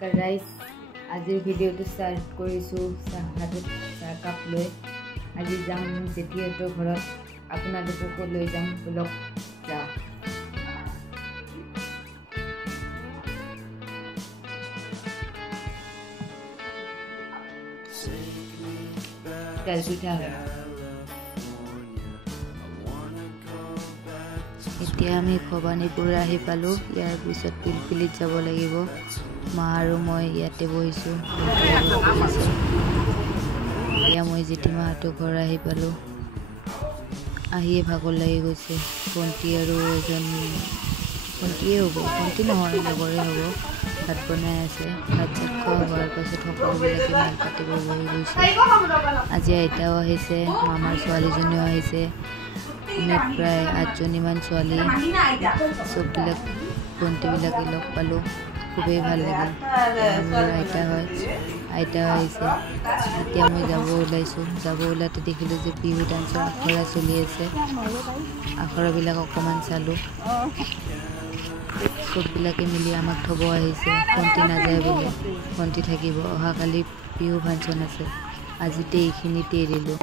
নমস্কাৰ গাইজ আজিৰ ভিডিঅ'টো ষ্টাৰ্ট কৰিছোঁ হাতত চাহকাপ লৈ আজি যাম জেঠীহঁতৰ ঘৰত আপোনালোককো লৈ যাম বলক যাওঁ তেলপিঠা এতিয়া আমি খবানীপুৰ আহি পালোঁ ইয়াৰ পিছত পিলপিলিত যাব লাগিব মা আৰু মই ইয়াতে বহিছোঁ এতিয়া মই জেঠীমাহঁতৰ ঘৰ আহি পালোঁ আহিয়ে ভাগৰ লাগি গৈছে ভণ্টি আৰু এজন ভণ্টিয়ে হ'ব ভণ্টি নহয় লগৰে হ'ব ভাত বনাই আছে ভাত চাত খোৱা হোৱাৰ পাছত সকলোবিলাকে মাল পাতিব বহি গৈছে আজি আইতাও আহিছে মামাৰ ছোৱালীজনীও আহিছে প্ৰায় 8জনীমান ছোৱালী চববিলাক ভণ্টিবিলাকে লগ পালোঁ খুবেই ভাল লাগিল মোৰ আইতা হয় আইতাও আহিছে এতিয়া মই যাব ওলাওঁতে দেখিলোঁ যে বিহু ডান্সৰ আখৰা চলি আছে আখৰাবিলাক অকণমান চালোঁ চববিলাকে মিলি আমাক থ'ব আহিছে ভণ্টি নাযায় বোলে ভণ্টি থাকিব অহাকালি বিহু ফাংচন আছে আজিতে এইখিনিতে এৰিলোঁ